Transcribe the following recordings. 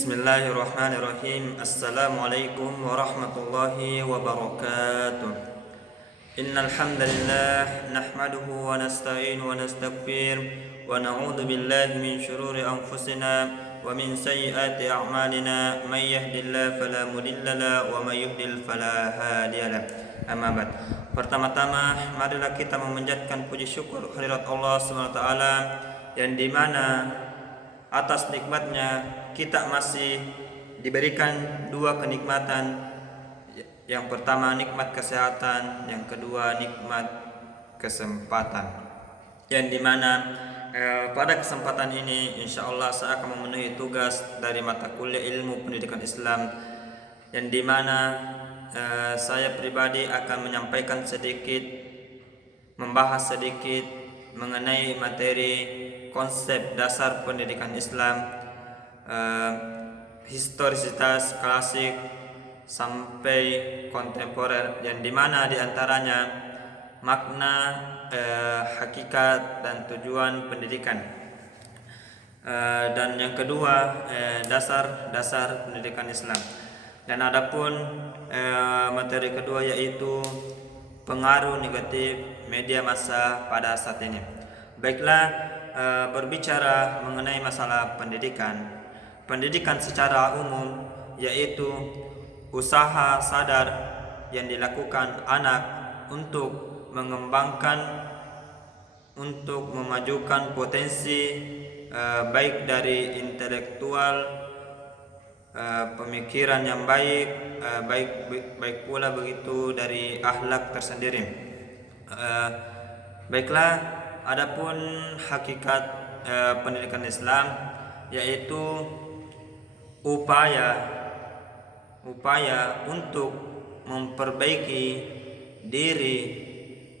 Bismillahirrahmanirrahim. Assalamualaikum warahmatullahi wabarakatuh. Innal hamdalillah nahmaduhu wa nasta'inu wa nastaghfir wa na'udzu billahi min shururi anfusina wa min sayyiati a'malina. May yahdihillahu fala mudilla lahu wa may yudlil fala hadiya lahu. Amma ba'd. Pertama-tama marilah kita memanjatkan puji syukur kehadirat Allah Subhanahu wa taala yang di mana atas nikmatnya kita masih diberikan dua kenikmatan. Yang pertama nikmat kesehatan, yang kedua nikmat kesempatan. Yang dimana pada kesempatan ini insya Allah saya akan memenuhi tugas dari mata kuliah ilmu pendidikan Islam, yang dimana saya pribadi akan menyampaikan sedikit, membahas sedikit mengenai materi konsep dasar pendidikan Islam, historisitas klasik sampai kontemporer, yang dimana diantaranya makna, hakikat dan tujuan pendidikan, dan yang kedua dasar pendidikan Islam. Dan adapun materi kedua yaitu pengaruh negatif media massa pada saat ini. Baiklah, berbicara mengenai masalah pendidikan secara umum yaitu usaha sadar yang dilakukan anak untuk mengembangkan, untuk memajukan potensi baik dari intelektual, pemikiran yang baik pula begitu dari akhlak tersendiri. Baiklah, adapun hakikat pendidikan Islam yaitu upaya untuk memperbaiki diri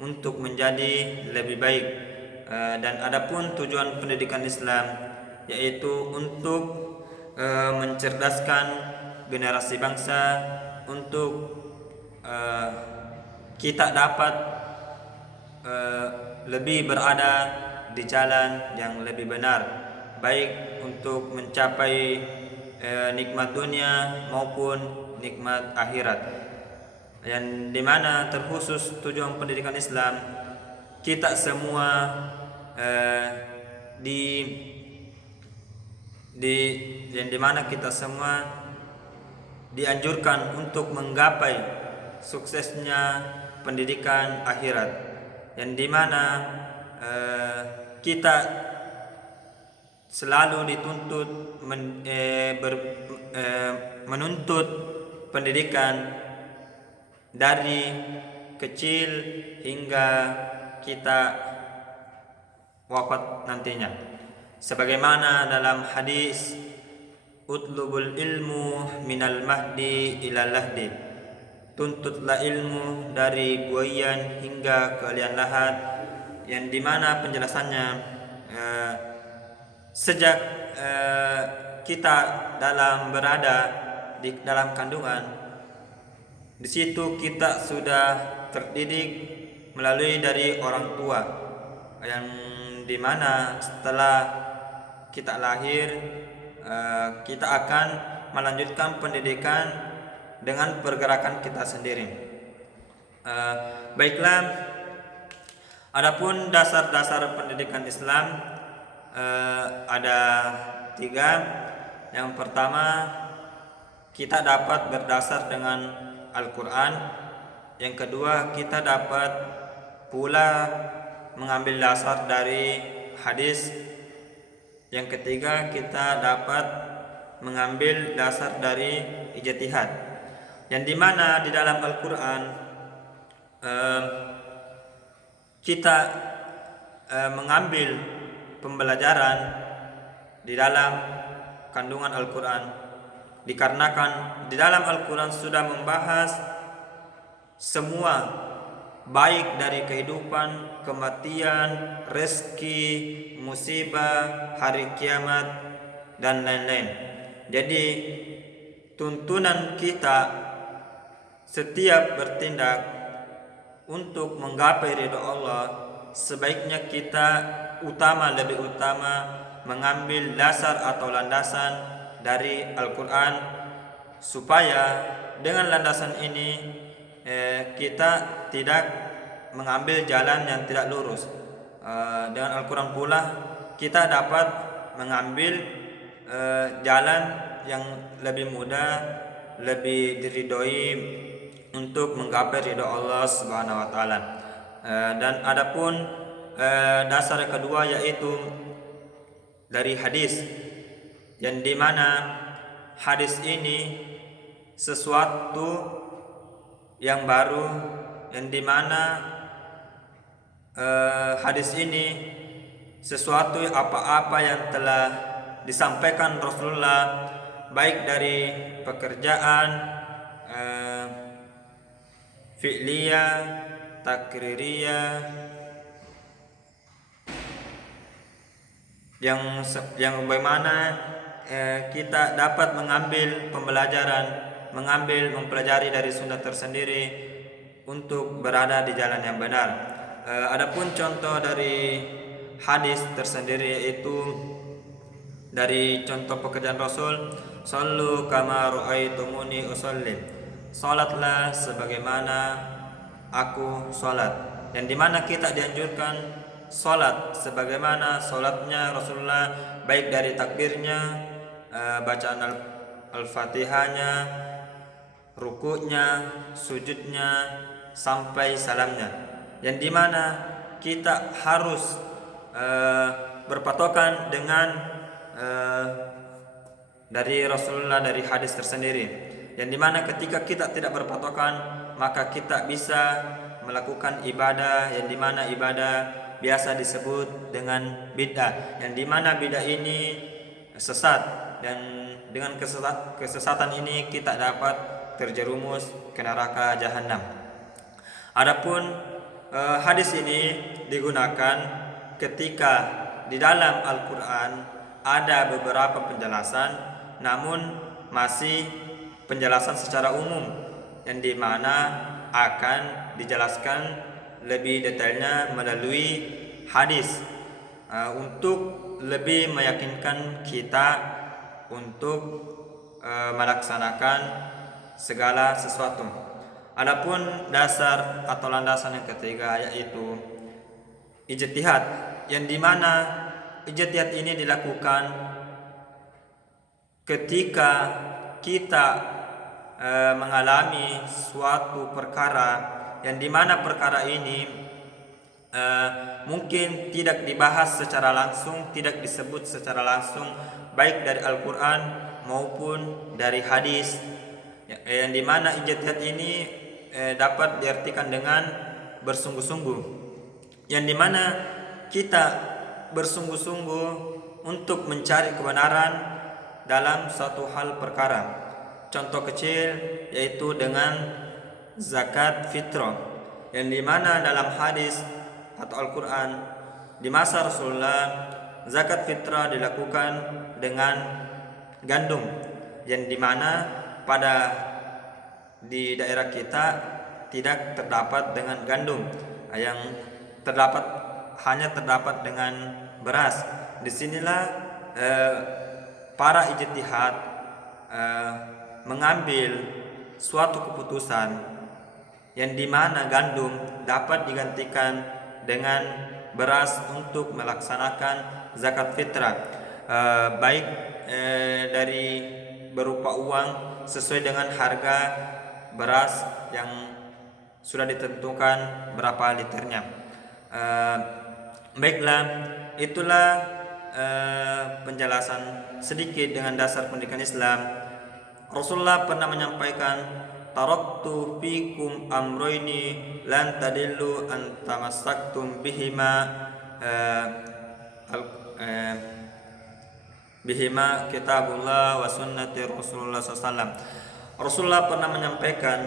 untuk menjadi lebih baik, dan adapun tujuan pendidikan Islam yaitu untuk mencerdaskan generasi bangsa untuk kita dapat lebih berada di jalan yang lebih benar, baik untuk mencapai nikmat dunia maupun nikmat akhirat. Yang dimana terkhusus tujuan pendidikan Islam, kita semua yang dimana kita semua dianjurkan untuk menggapai suksesnya pendidikan akhirat, yang dimana kita selalu dituntut menuntut pendidikan dari kecil hingga kita wafat nantinya. Sebagaimana dalam hadis, utlubul ilmu minal mahdi ilal lahdi, tuntutlah ilmu dari buayan hingga ke liang lahat, yang dimana penjelasannya sejak kita berada di dalam kandungan, di situ kita sudah terdidik melalui dari orang tua, yang dimana setelah kita lahir kita akan melanjutkan pendidikan dengan pergerakan kita sendiri. Baiklah, adapun dasar-dasar pendidikan Islam ada 3. Yang pertama, kita dapat berdasar dengan Al-Quran. Yang kedua, kita dapat pula mengambil dasar dari hadis. Yang ketiga, kita dapat mengambil dasar dari ijtihad, yang dimana di dalam Al-Quran kita mengambil pembelajaran di dalam kandungan Al-Quran, dikarenakan di dalam Al-Quran sudah membahas semua, baik dari kehidupan, kematian, rezeki, musibah, hari kiamat dan lain-lain. Jadi tuntunan kita setiap bertindak untuk menggapai ridho Allah, sebaiknya kita lebih utama mengambil dasar atau landasan dari Al-Quran, supaya dengan landasan ini kita tidak mengambil jalan yang tidak lurus. Dengan Al-Quran pula kita dapat mengambil jalan yang lebih mudah, lebih diridhoi untuk menggapai ridho Allah Subhanahu wa taala. Dan adapun dasar kedua yaitu dari hadis, yang dimana hadis ini sesuatu yang baru, yang dimana hadis ini sesuatu apa-apa yang telah disampaikan Rasulullah, baik dari pekerjaan fi'liyah, takririyah, yang bagaimana kita dapat mengambil pembelajaran, mempelajari dari sunnah tersendiri untuk berada di jalan yang benar. Adapun contoh dari hadis tersendiri yaitu dari contoh pekerjaan Rasul, sallu kama ra'aitumuni usolli, salatlah sebagaimana aku salat, yang dimana kita dianjurkan salat sebagaimana salatnya Rasulullah, baik dari takbirnya, bacaan al-fatihahnya, rukuknya, sujudnya, sampai salamnya, yang dimana kita harus berpatokan dengan dari Rasulullah, dari hadis tersendiri, yang dimana ketika kita tidak berpatokan maka kita bisa melakukan ibadah yang dimana ibadah biasa disebut dengan bid'ah, yang dimana bid'ah ini sesat, dan dengan kesesatan ini kita dapat terjerumus ke neraka jahanam. Adapun hadis ini digunakan ketika di dalam Al-Quran ada beberapa penjelasan, namun masih penjelasan secara umum, yang dimana akan dijelaskan lebih detailnya melalui hadis untuk lebih meyakinkan kita untuk melaksanakan segala sesuatu. Adapun dasar atau landasan yang ketiga yaitu ijtihad, yang dimana ijtihad ini dilakukan ketika kita mengalami suatu perkara, yang dimana perkara ini mungkin tidak dibahas secara langsung, tidak disebut secara langsung, baik dari Al-Quran maupun dari hadis, yang dimana ijtihad ini dapat diartikan dengan bersungguh-sungguh, yang dimana kita bersungguh-sungguh untuk mencari kebenaran dalam suatu hal perkara. Contoh kecil yaitu dengan zakat fitrah, yang dimana dalam hadis atau Al-Quran di masa Rasulullah zakat fitrah dilakukan dengan gandum, yang dimana pada di daerah kita tidak terdapat dengan gandum, yang hanya terdapat dengan beras. Disinilah para ijtihad mengambil suatu keputusan, yang dimana gandum dapat digantikan dengan beras untuk melaksanakan zakat fitrah, baik dari berupa uang sesuai dengan harga beras yang sudah ditentukan berapa liternya. Baiklah, itulah penjelasan sedikit dengan dasar pendidikan Islam. Rasulullah pernah menyampaikan, taraktu fikum amroini lan tadillu an tamassaktum bihima kitabullah wa sunnati Rasulullah SAW. Rasulullah pernah menyampaikan,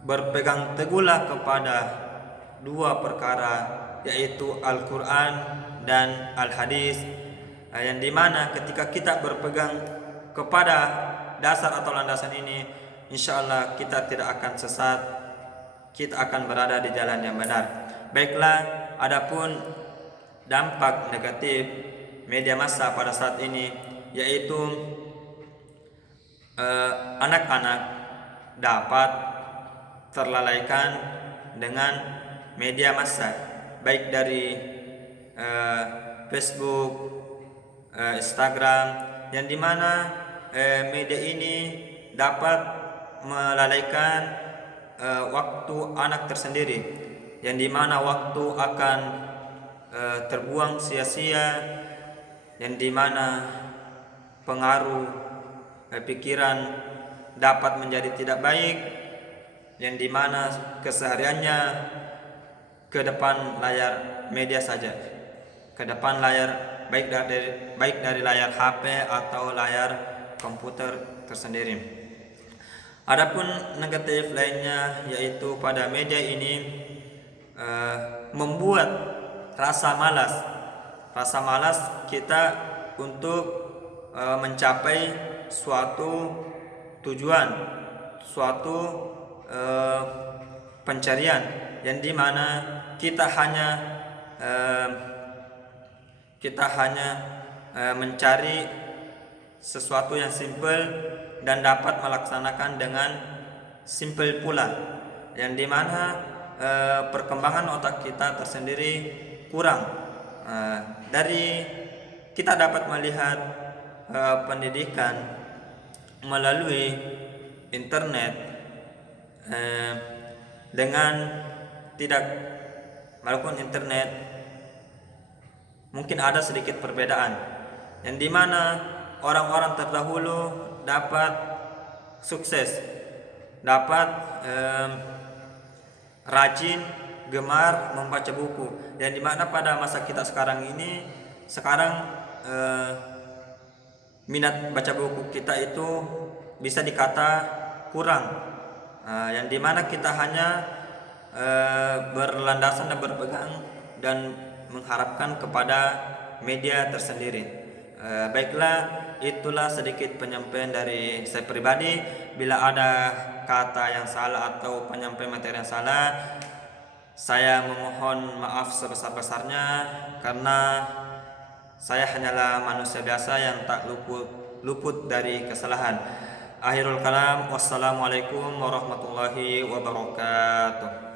berpegang teguhlah kepada dua perkara, yaitu Al-Quran dan Al-Hadis, yang dimana ketika kita berpegang kepada dasar atau landasan ini, insyaallah kita tidak akan sesat, kita akan berada di jalan yang benar. Baiklah, adapun dampak negatif media massa pada saat ini, yaitu anak-anak dapat terlalaikan dengan media massa, baik dari Facebook, Instagram, yang dimana media ini dapat melalaikan waktu anak tersendiri, yang dimana waktu akan terbuang sia-sia, yang dimana pengaruh pikiran dapat menjadi tidak baik, yang dimana kesehariannya ke depan layar media saja, ke depan layar baik dari layar HP atau layar komputer tersendiri. Adapun negatif lainnya yaitu pada media ini membuat rasa malas kita untuk mencapai suatu tujuan, suatu pencarian, yang dimana kita hanya mencari sesuatu yang simple dan dapat melaksanakan dengan simple pula, yang dimana perkembangan otak kita tersendiri kurang. Dari kita dapat melihat pendidikan melalui internet dengan tidak melakukan internet mungkin ada sedikit perbedaan, yang dimana orang-orang terdahulu dapat sukses, dapat rajin, gemar membaca buku, yang dimana pada masa kita sekarang minat baca buku kita itu bisa dikata kurang, yang dimana kita hanya berlandasan dan berpegang dan mengharapkan kepada media tersendiri. Baiklah, itulah sedikit penyampaian dari saya pribadi. Bila ada kata yang salah atau penyampaian materi yang salah, saya memohon maaf sebesar-besarnya, karena saya hanyalah manusia biasa yang tak luput dari kesalahan. Akhirul kalam, wassalamualaikum warahmatullahi wabarakatuh.